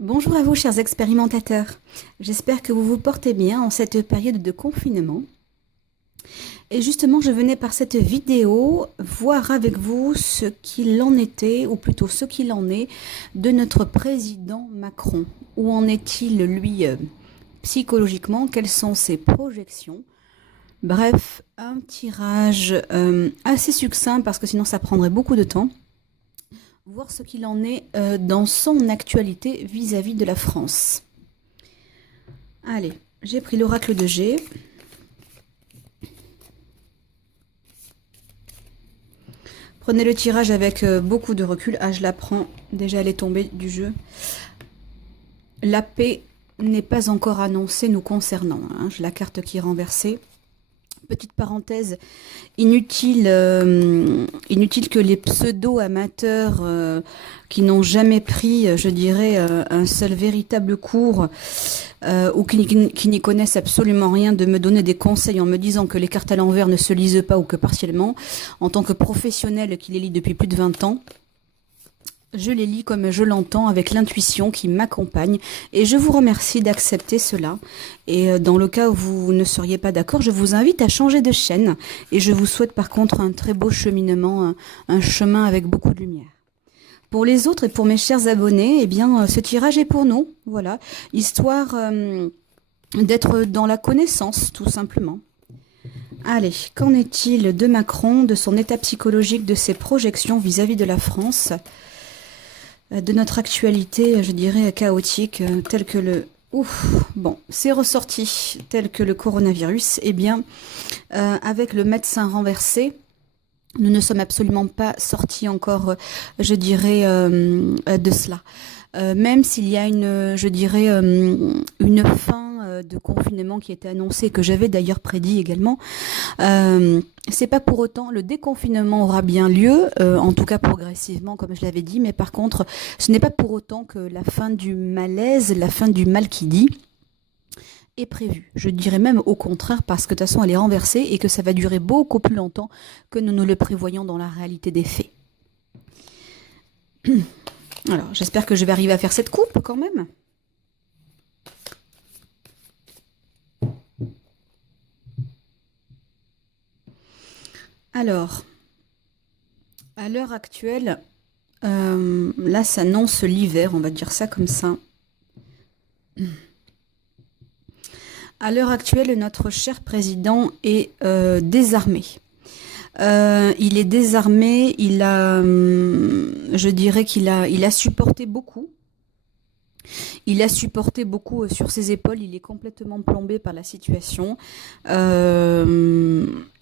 Bonjour à vous, chers expérimentateurs. J'espère que vous vous portez bien en cette période de confinement. Et justement, je venais par cette vidéo voir avec vous ce qu'il en était, ou plutôt ce qu'il en est, de notre président Macron. Où en est-il, lui, psychologiquement? Quelles sont ses projections? Bref, un tirage assez succinct parce que sinon ça prendrait beaucoup de temps. Voir ce qu'il en est dans son actualité vis-à-vis de la France. Allez, j'ai pris l'oracle de G. Prenez le tirage avec beaucoup de recul. Ah, je la prends. Déjà, elle est tombée du jeu. La paix n'est pas encore annoncée nous concernant. J'ai la carte qui est renversée. Petite parenthèse, inutile que les pseudo-amateurs qui n'ont jamais pris, je dirais, un seul véritable cours ou qui n'y connaissent absolument rien, de me donner des conseils en me disant que les cartes à l'envers ne se lisent pas ou que partiellement. En tant que professionnel qui les lit depuis plus de 20 ans, je les lis comme je l'entends, avec l'intuition qui m'accompagne, et je vous remercie d'accepter cela. Et dans le cas où vous ne seriez pas d'accord, je vous invite à changer de chaîne, et je vous souhaite par contre un très beau cheminement, un chemin avec beaucoup de lumière. Pour les autres et pour mes chers abonnés, eh bien, ce tirage est pour nous, voilà, histoire d'être dans la connaissance, tout simplement. Allez, qu'en est-il de Macron, de son état psychologique, de ses projections vis-à-vis de la France, de notre actualité, je dirais, chaotique, telle que le... Ouf, bon, c'est ressorti, tel que le coronavirus. Eh bien, avec le médecin renversé, nous ne sommes absolument pas sortis encore, je dirais, de cela. Même s'il y a je dirais, une fin de confinement qui était annoncée, que j'avais d'ailleurs prédit également, c'est pas pour autant, le déconfinement aura bien lieu, en tout cas progressivement, comme je l'avais dit, mais par contre, ce n'est pas pour autant que la fin du malaise, la fin du mal qui dit, est prévue. Je dirais même au contraire, parce que de toute façon elle est renversée et que ça va durer beaucoup plus longtemps que nous ne le prévoyons dans la réalité des faits. Alors, j'espère que je vais arriver à faire cette coupe quand même. Alors, à l'heure actuelle, là s'annonce l'hiver, on va dire ça comme ça. À l'heure actuelle, notre cher président est désarmé. Il est désarmé, je dirais il a supporté beaucoup. Il a supporté beaucoup sur ses épaules, il est complètement plombé par la situation.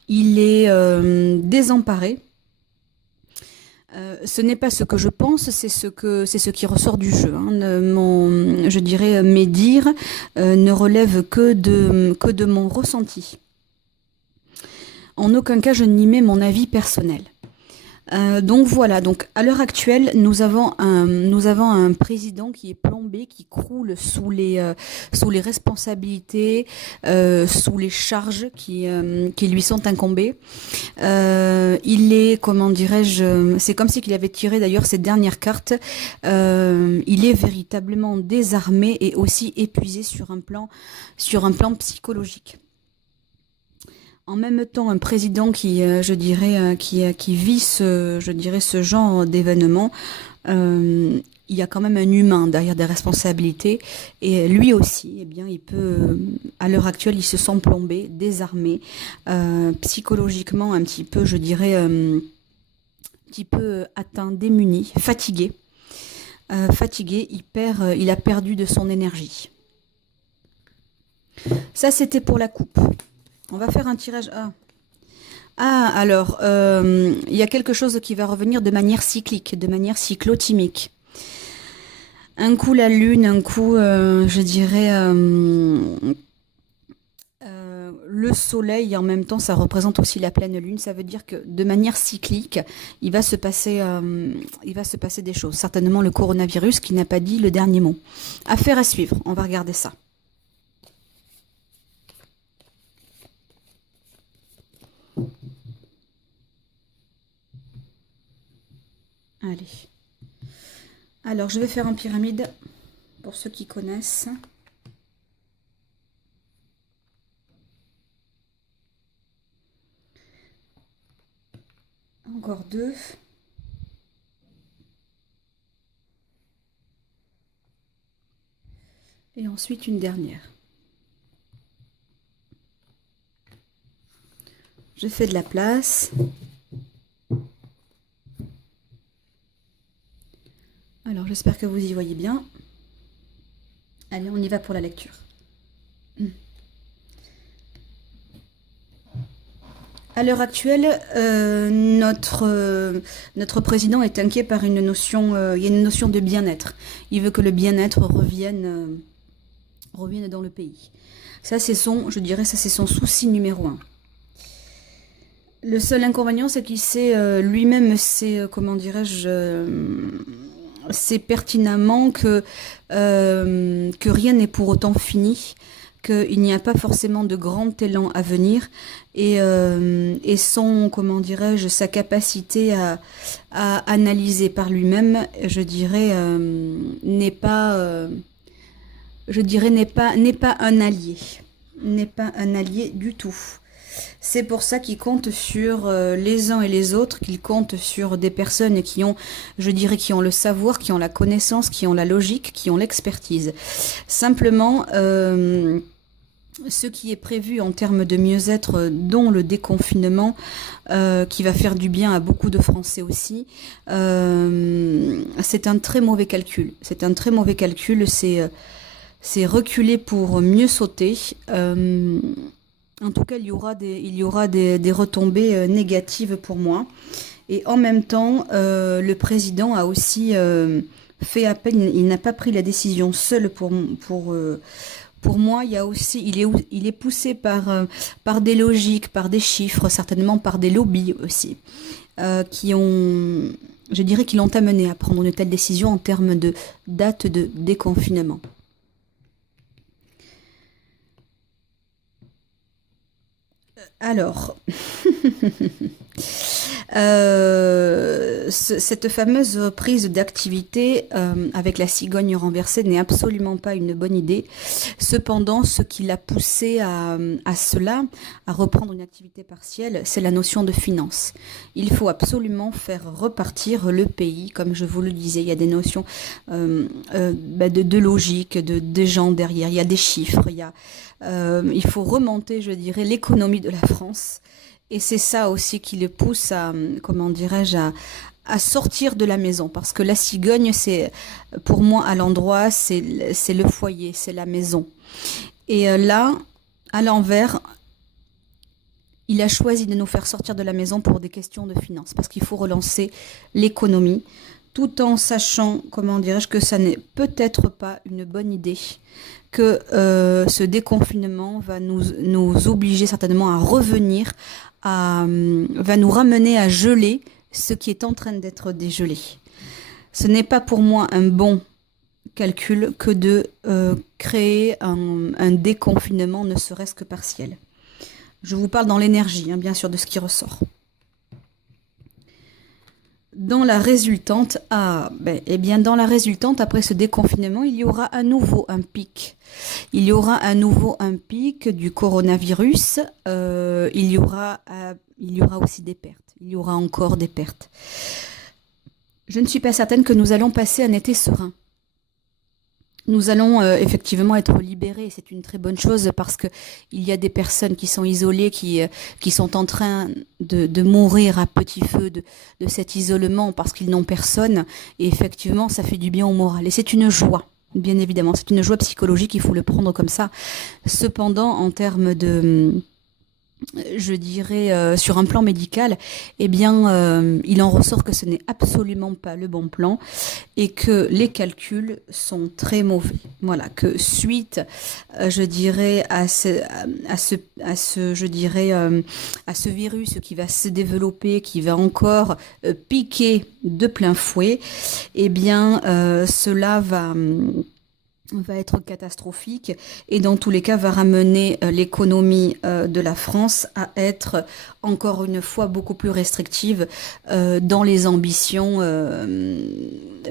Il est désemparé. Ce n'est pas ce que je pense, c'est ce qui ressort du jeu. Je dirais, mes dires ne relèvent que de mon ressenti. En aucun cas, je n'y mets mon avis personnel. Donc voilà, donc à l'heure actuelle, nous avons un président qui est plombé, qui croule sous les responsabilités, sous les charges qui lui sont incombées. Il est, comment dirais-je, c'est comme si qu'il avait tiré d'ailleurs ses dernières cartes. Il est véritablement désarmé et aussi épuisé sur un plan psychologique. En même temps, un président qui, je dirais, qui vit ce genre d'événement, il y a quand même un humain derrière des responsabilités, et lui aussi, eh bien, il peut, à l'heure actuelle, il se sent plombé, désarmé, psychologiquement un petit peu, je dirais, un petit peu atteint, démuni, fatigué. Fatigué, il a perdu de son énergie. Ça, c'était pour la coupe. On va faire un tirage. Alors, il y a quelque chose qui va revenir de manière cyclique, de manière cyclotimique. Un coup la lune, un coup, je dirais, le soleil, et en même temps, ça représente aussi la pleine lune. Ça veut dire que de manière cyclique, il va se passer des choses. Certainement le coronavirus qui n'a pas dit le dernier mot. Affaire à suivre, on va regarder ça. Allez. Alors, je vais faire en pyramide. pour ceux qui connaissent. Encore 2. Et ensuite une dernière. Je fais de la place. Alors j'espère que vous y voyez bien. Allez, on y va pour la lecture. À l'heure actuelle, notre président est inquiet par une notion, il y a une notion de bien-être. Il veut que le bien-être revienne dans le pays. Ça, c'est son souci numéro 1. Le seul inconvénient, c'est qu'il sait lui-même, comment dirais-je, c'est pertinemment que rien n'est pour autant fini, qu'il n'y a pas forcément de grand élan à venir, et son, comment dirais-je, sa capacité à analyser par lui-même, je dirais, n'est pas un allié, n'est pas un allié du tout. C'est pour ça qu'il compte sur les uns et les autres, qu'il compte sur des personnes qui ont, je dirais, qui ont le savoir, qui ont la connaissance, qui ont la logique, qui ont l'expertise. Simplement, ce qui est prévu en termes de mieux-être, dont le déconfinement, qui va faire du bien à beaucoup de Français aussi, c'est un très mauvais calcul. C'est un très mauvais calcul, c'est reculer pour mieux sauter. En tout cas, il y aura des retombées négatives pour moi. Et en même temps, le président a aussi fait appel, il n'a pas pris la décision seul pour moi. Il y a aussi, il est poussé par des logiques, par des chiffres, certainement par des lobbies aussi, qui ont, je dirais, qui l'ont amené à prendre une telle décision en termes de date de déconfinement. Alors, cette fameuse reprise d'activité avec la cigogne renversée n'est absolument pas une bonne idée. Cependant, ce qui l'a poussé à cela, à reprendre une activité partielle, c'est la notion de finance. Il faut absolument faire repartir le pays, comme je vous le disais. Il y a des notions de logique, de gens derrière. Il y a des chiffres. Il faut remonter, je dirais, l'économie de la France. Et c'est ça aussi qui le pousse à, comment dirais-je, à sortir de la maison. Parce que la cigogne, c'est, pour moi, à l'endroit, c'est le foyer, c'est la maison. Et là, à l'envers, il a choisi de nous faire sortir de la maison pour des questions de finances. Parce qu'il faut relancer l'économie, tout en sachant, comment dirais-je, que ça n'est peut-être pas une bonne idée, que ce déconfinement va nous obliger certainement à revenir, va nous ramener à geler ce qui est en train d'être dégelé. Ce n'est pas pour moi un bon calcul que de créer un déconfinement, ne serait-ce que partiel. Je vous parle dans l'énergie, bien sûr, de ce qui ressort. Dans la résultante, dans la résultante, après ce déconfinement, il y aura à nouveau un pic. Il y aura à nouveau un pic du coronavirus. Il y aura aussi des pertes. Il y aura encore des pertes. Je ne suis pas certaine que nous allons passer un été serein. Nous allons effectivement être libérés. C'est une très bonne chose parce que il y a des personnes qui sont isolées, qui sont en train de mourir à petit feu de cet isolement parce qu'ils n'ont personne. Et effectivement, ça fait du bien au moral. Et c'est une joie, bien évidemment. C'est une joie psychologique, il faut le prendre comme ça. Cependant, en termes de... je dirais, sur un plan médical, il en ressort que ce n'est absolument pas le bon plan et que les calculs sont très mauvais. Voilà, que suite, je dirais, à ce virus qui va se développer, qui va encore piquer de plein fouet, cela va être catastrophique et dans tous les cas va ramener l'économie de la France à être encore une fois beaucoup plus restrictive dans les ambitions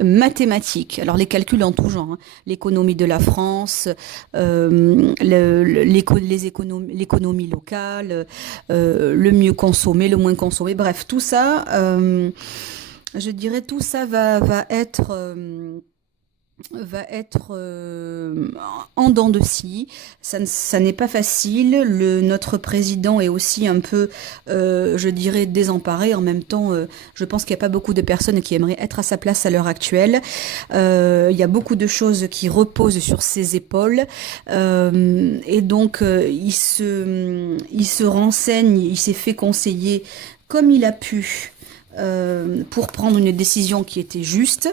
mathématiques. Alors les calculs en tout genre, hein. L'économie de la France, l'économie locale, le mieux consommer, le moins consommer, bref, tout ça, je dirais tout ça va être en dents de scie. Ça n'est pas facile. Notre président est aussi un peu, je dirais, désemparé. En même temps, je pense qu'il n'y a pas beaucoup de personnes qui aimeraient être à sa place à l'heure actuelle. Il y a beaucoup de choses qui reposent sur ses épaules. Et donc, il se renseigne, il s'est fait conseiller comme il a pu pour prendre une décision qui était juste.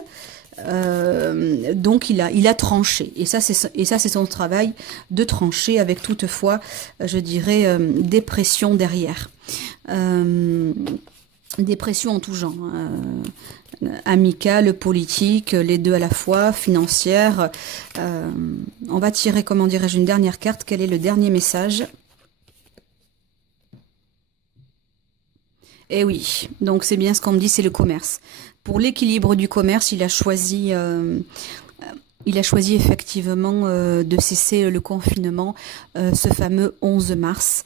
Donc il a tranché et ça c'est son travail de trancher avec toutefois je dirais des pressions derrière, des pressions en tout genre, amicales, politiques, les deux à la fois, financières. On va tirer, comment dirais-je, une dernière carte. Quel est le dernier message? Eh oui, donc c'est bien ce qu'on me dit, c'est le commerce. Pour l'équilibre du commerce, il a choisi effectivement de cesser le confinement, ce fameux 11 mars,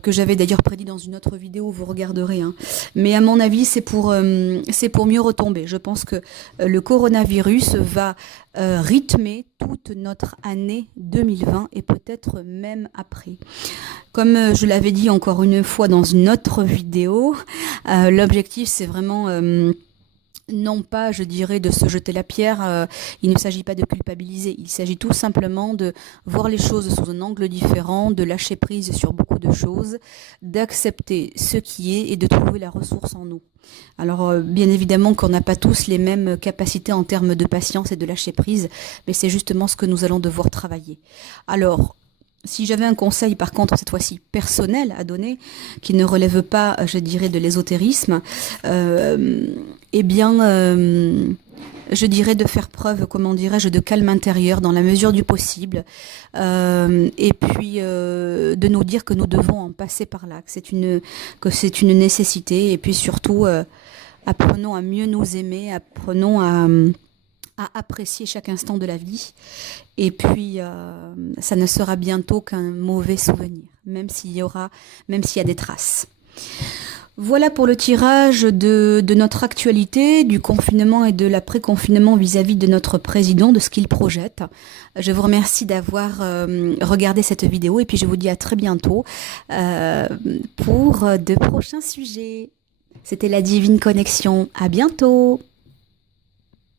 que j'avais d'ailleurs prédit dans une autre vidéo, vous regarderez, hein. Mais à mon avis, c'est pour mieux retomber. Je pense que le coronavirus va rythmer toute notre année 2020 et peut-être même après. Comme je l'avais dit encore une fois dans une autre vidéo, l'objectif c'est vraiment non pas, je dirais, de se jeter la pierre. Il ne s'agit pas de culpabiliser, il s'agit tout simplement de voir les choses sous un angle différent, de lâcher prise sur beaucoup de choses, d'accepter ce qui est et de trouver la ressource en nous. Alors bien évidemment qu'on n'a pas tous les mêmes capacités en termes de patience et de lâcher prise, mais c'est justement ce que nous allons devoir travailler. Alors, si j'avais un conseil, par contre, cette fois-ci personnel à donner, qui ne relève pas, je dirais, de l'ésotérisme, eh bien, je dirais de faire preuve, comment dirais-je, de calme intérieur dans la mesure du possible, et puis de nous dire que nous devons en passer par là, que c'est une nécessité, et puis surtout, apprenons à mieux nous aimer, apprenons à apprécier chaque instant de la vie, et puis ça ne sera bientôt qu'un mauvais souvenir, même s'il y a des traces. Voilà pour le tirage de notre actualité, du confinement et de l'après-confinement vis-à-vis de notre président, de ce qu'il projette. Je vous remercie d'avoir regardé cette vidéo et puis je vous dis à très bientôt pour de prochains sujets. C'était la Divine Connexion. À bientôt.